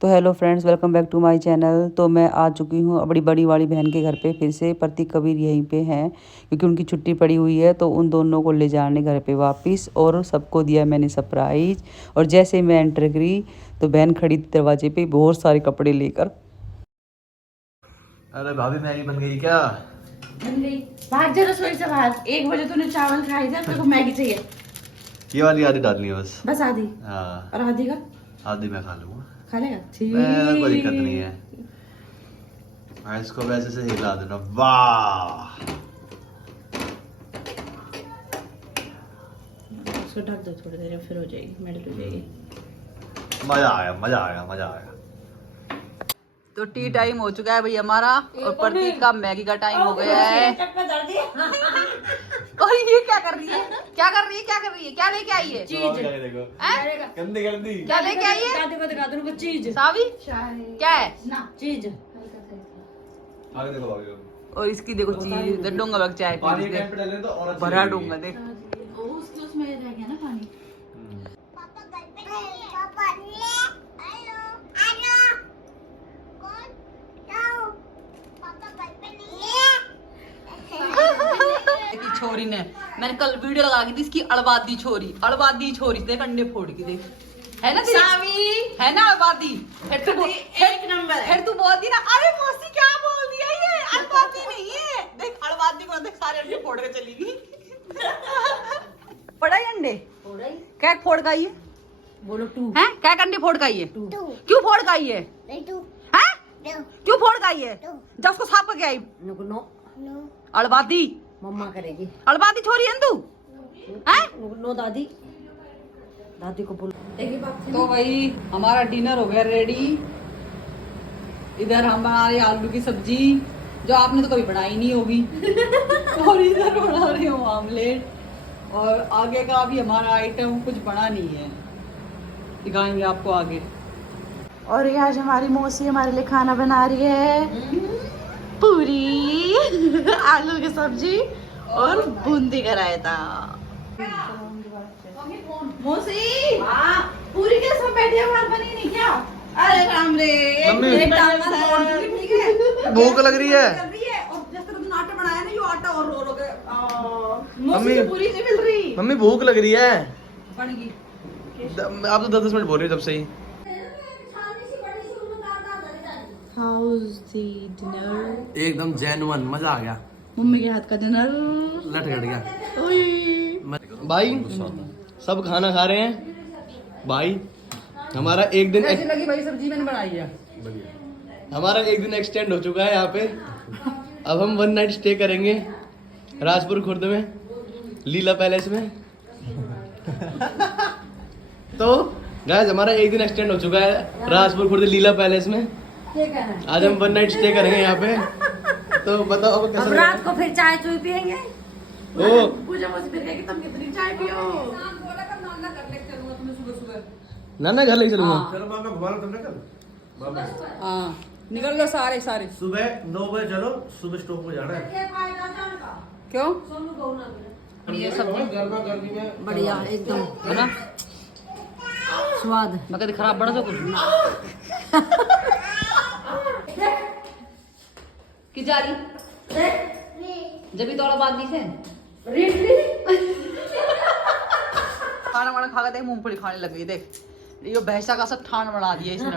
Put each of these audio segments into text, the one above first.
तो hello friends, welcome back to my channel. तो मैं आ चुकी हूँ अपनी बड़ी वाली बहन के घर पे फिर से। प्रतीक कबीर यहीं पे हैं क्योंकि उनकी छुट्टी पड़ी हुई है, तो उन दोनों को ले जाने घर पे वापस। और सबको दिया मैंने सरप्राइज। और जैसे मैं एंटर करी तो बहन खड़ी थी दरवाजे पे बहुत सारे कपड़े लेकर। अरे भाभी मैगी बन गई क्या? बन गई। भाग जा रसोई से बाहर। 1 बजे तूने चावल खाए थे, तेरे को मैगी चाहिए। ये वाली आधी डालनी है बस। बस आधी। हाँ, और आधी का आधी मैं खा लूंगा। खा लेगा? ठीक। मैं कोई दिक्कत नहीं है। हाँ, इसको वैसे से हिला देना। वाह, उसको ढक दो थोड़ी देर, फिर हो जाएगी, मेल्ट हो जाएगी। मजा आया, मजा आया, मजा आया। तो टी टाइम हो चुका है भाई हमारा, और प्रतीक का मैगी का टाइम हो गया है। और ये क्या कर रही है? क्या कर रही है? क्या कर रही है? क्या लेके आई है? चीज देखो, गंदी गंदी। क्या लेके आई है? दादी को दिखा दो उनको चीज। सावी क्या है? ना चीज। आगे देखो, आगे देखो। और इसकी देखो चीज, डोंगा लग चाय पानी पी टाइम पे डालें तो और अच्छी भरा लगेगी। डोंगा देख। उसके उसमें रह गया ना पानी। छोरी ने, मैंने कल वीडियो लगा की थी इसकी, अड़बादी छोरी देख, अंडे फोड़ के देख, है ना सावी, है ना अड़बादी। एक नंबर। फिर तू बोलती ना, अरे मौसी क्या बोल दिया, ये अड़बादी नहीं है। देख अड़बादी को देख, सारे अंडे फोड़ के चली गई। पड़ा ही अंडे क्या फोड़ का ये? बोलो 2 हैं क्या अंडे फोड़ का ये? क्यों फोड़ का ये? हैं क्यों फोड़ का ये? जब उसको साफ करके आई। नो अड़बादी, मम्मा करेगी। अड़बादी छोरी है तू, हैं? नो दादी, दादी को बोलो। तो भाई हमारा डिनर हो गया रेडी। इधर हम बना रहे आलू की सब्जी, जो आपने तो कभी बनाई नहीं होगी। और इधर बना रहे हो आमलेट। और आगे का भी हमारा आइटम कुछ बना नहीं है, दिखाएंगे आपको आगे। और ये आज हमारी मौसी हमारे लिए खाना बना रही है, पूरी आलू की सब्जी और बूंदी का रायता। मौसी पूरी के सब बैठे बाहर बनी नहीं क्या? अरे राम रे, एक टाइम ठीक है। भूख लग रही है। और जिस तरह तुमने आटा बनाया ना, ये आटा और रो रो के मम्मी, मौसी पूरी नहीं मिल रही। मम्मी भूख लग रही है। बन गई। आप तो 10 मिनट बोल रहे हो जब से ही। How's the dinner? एकदम जेन्युइन, मजा आ गया। मम्मी के हाथ का डिनर। लट गट गया ओए भाई। सब खाना खा रहे हैं भाई। हमारा एक दिन कैसी लगी भाई सब्जी मैंने बनाई है? हमारा एक दिन एक्सटेंड हो चुका है यहाँ पे। अब हम 1 नाइट स्टे करेंगे राजपुर खुर्द में, लीला पैलेस में। तो गाइस हमारा एक दिन एक्सटेंड हो चुका है राजपुर खुर्द लीला पैलेस में। आज हम 1 नाइट स्टे करेंगे यहाँ पे। तो बताओ अब कैसा अब लगेगा? रात को फिर चाय चुई पियेंगे। ओ पूजा मौसी फिर कहेगी तुम कितनी चाय पियो। नाना घर लेके चलूंगा। चलो मामा घुमा लो तुमने कल। हाँ निकल लो सारे सारे। सुबह 9 बजे चलो, सुबह स्टॉप पे जाना है। क्यों? ये सब्जी गर्मा गर्मी में बढ़िया एकदम है ना, स्वाद। मैं कभी खराब बना तो कुछ की जा रही जब भी दौड़ा बात दी थे खाना वाना खा के देख, मूंगफली खाने लग गई देख। ये भैंसा का सब ठान बना दिया इसने।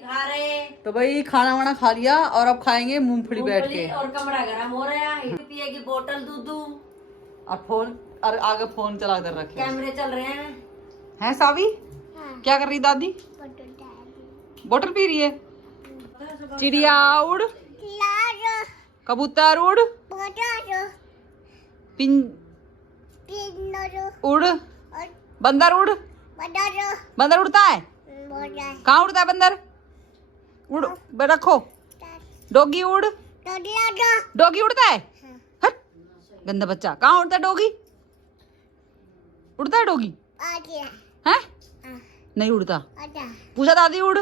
खा रहे तो भाई खाना वाना खा लिया और अब खाएंगे मूंगफली बैठ के। और कमरा गर्म हो रहा है। पिएगी बोतल दूध। और फोन, और आगे फोन चला कर रखे कैमरे चल रहे हैं सावी। क्या कर रही दादी? बोतल पी रही है। चिड़िया उड़, कबूतर उड़, पिन उड़, बंदर उड़। बंदर उड़ता है? कहाँ उड़ता है बंदर? उड़ रखो। डॉगी उड़, डॉगी उड़ता है? हट गंदा बच्चा। कहाँ उड़ता है डॉगी? उड़ता है डॉगी? हैं? नहीं उड़ता। पूजा दादी उड़,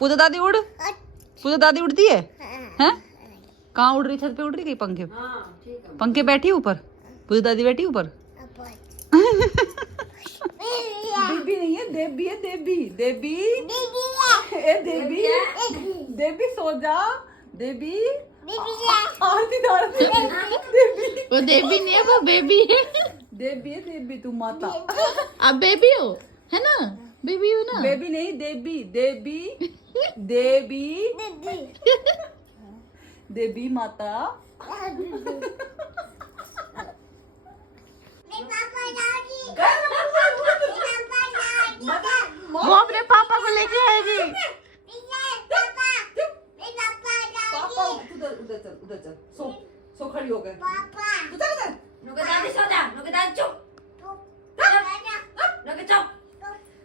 पूजा दादी उड़, पूजा दादी उड़ती है? हैं? कहाँ उड़ रही? छत पे उड़ रही? कहीं पंखे? पंखे बैठी ऊपर? पूजा दादी बैठी ऊपर? बीबी नहीं है, देवी है, देवी देवी ए देवी देवी सो जा देवी आरती आरती देवी वो देवी नहीं है, वो बेबी है। देवी है, देवी तू माता आप बेबी हो, है ना? बेबी हो ना? बेबी नहीं देवी देवी देवी देवी माता वो अपने पापा को लेके आएगी। पापा उधर उधर चल, उधर चल। सो खड़ी हो गए तू चल उधर। दादी सो जा, दादी चुप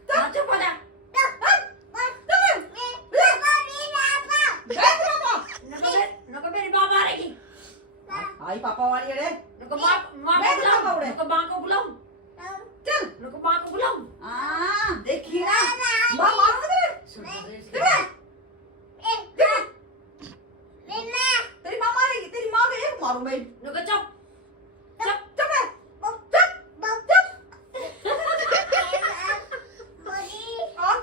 चुप चुप हो जा। मेरी माँ मारेगी। आई पापा वाली है माँ को बुलाऊं। चल माँ को बुलाऊं। देखिए ना माँ मारो तेरी माँ मारेगी, तेरी माँ को एक मारूं मैं। चुप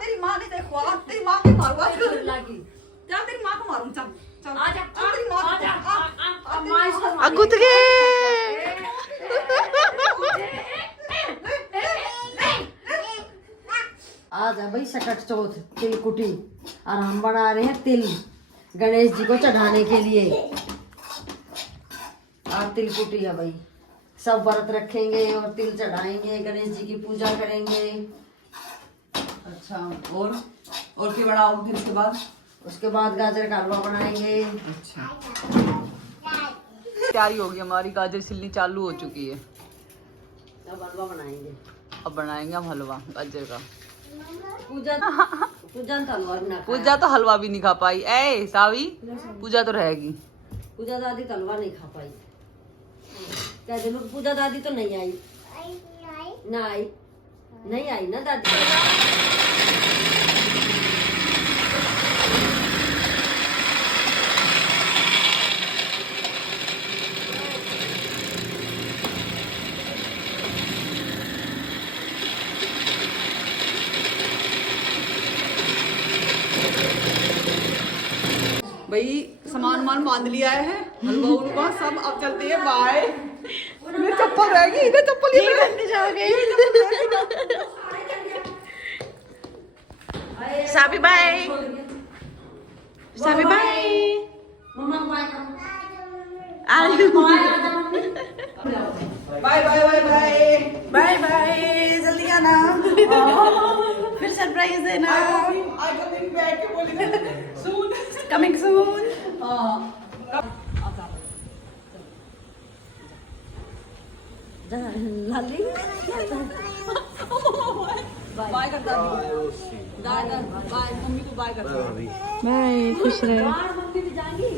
तेरी माँ नहीं देखो, तेरी माँ को मारूं चल तेरी माँ को मारूं चल चल आजा चल तेरी माँ को अकुत के आज है भाई सकट चौथ, तिल कुटी, और हम बना रहे हैं तिल गणेश जी को चढ़ाने के लिए। और तिल कुटी है भाई, सब व्रत रखेंगे और तिल चढ़ाएंगे, गणेश जी की पूजा करेंगे। अच्छा और क्या बनाओ फिर उसके बाद? उसके बाद गाजर का हलवा बनाएंगे। अच्छा तैयारी होगी हमारी, गाजर छिलनी चालू हो चुकी है। अब हलवा बनाएंगे। अब बनाएंगे हम हलवा गाजर का। पूजा तो हलवा भी ना खाया। पूजा तो हलवा भी नहीं खा पाई। ए सावी पूजा तो रहेगी। पूजा दादी तो हलवा नहीं खा पाई। क्या दिनों पूजा दादी तो नहीं आई ना, आई नहीं आई ना दादी। भाई सामान वामान बांध लिया है, हलवा उलवा सब। अब चलते हैं बाय। ये चप्पल रहेगी, इधर चप्पल ही जाओगे। Sabi bye, Sabi bye. Mamma bye करो। Bye bye bye bye bye bye. जल्दी आना, फिर सरप्राइज देना। आई कमिंग बैक के बोलेंगे सून, कमिंग सून। लाली बाय करता बाय, मम्मी को बाय करता। बाय, खुश रहे। मम्मी भी जाएंगी।